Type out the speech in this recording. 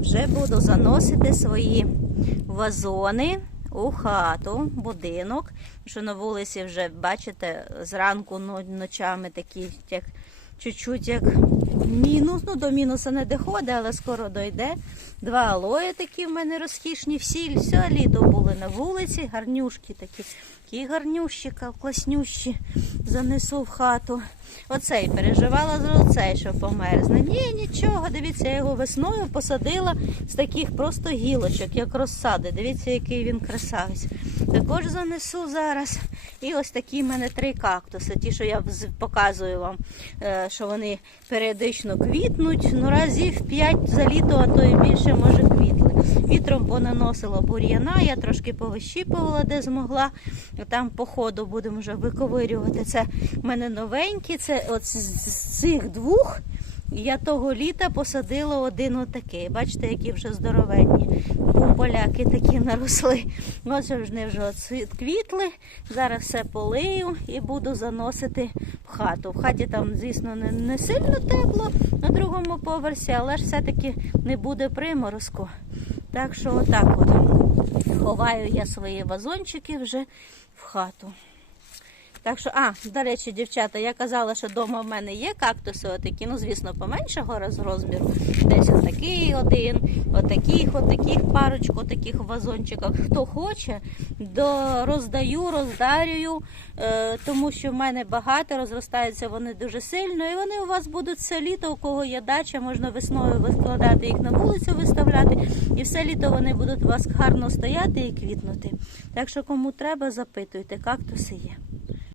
вже буду заносити свої вазони у хату, будинок. Що на вулиці вже, бачите, зранку ночами такі, як чуть-чуть як мінус. Ну, до мінуса не доходить, але скоро дойде. Два алої такі в мене розкішні, всі, все літо були на вулиці, гарнюшки такі. Такі гарнющі, класнющі занесу в хату. Оцей переживала за оцей, що померзне. Ні, нічого. Дивіться, я його весною посадила з таких просто гілочок, як розсади. Дивіться, який він красавець. Також занесу зараз. І ось такі в мене три кактуси. Ті, що я показую вам, е, що вони періодично квітнуть. Ну, разів п'ять за літо, а то і більше може квітли. Вітром понаносила бур'яна, я трошки повищіпувала, де змогла. Там по ходу будемо вже виковирювати. Це в мене новенькі, це от з, з цих двох. Я того літа посадила один отакий. Бачите, які вже здоровенні бумболяки такі наросли. Ж вони вже квітли. Зараз все полию і буду заносити в хату. В хаті там, звісно, не, не сильно тепло на другому поверсі, але ж все-таки не буде приморозку. Так що отак от ховаю я свої вазончики вже в хату. Так що, а, до речі, дівчата, я казала, що вдома в мене є кактуси, отакі, ну, звісно, поменшого роз- розміру. Десь отакий один, отаких, отаких парочку, таких вазончиках. Хто хоче, до, роздаю, роздарюю, е, тому що в мене багато, розростаються вони дуже сильно, і вони у вас будуть все літо, у кого є дача, можна весною викладати їх на вулицю, виставляти, і все літо вони будуть у вас гарно стояти і квітнути. Так що, кому треба, запитуйте, кактуси є.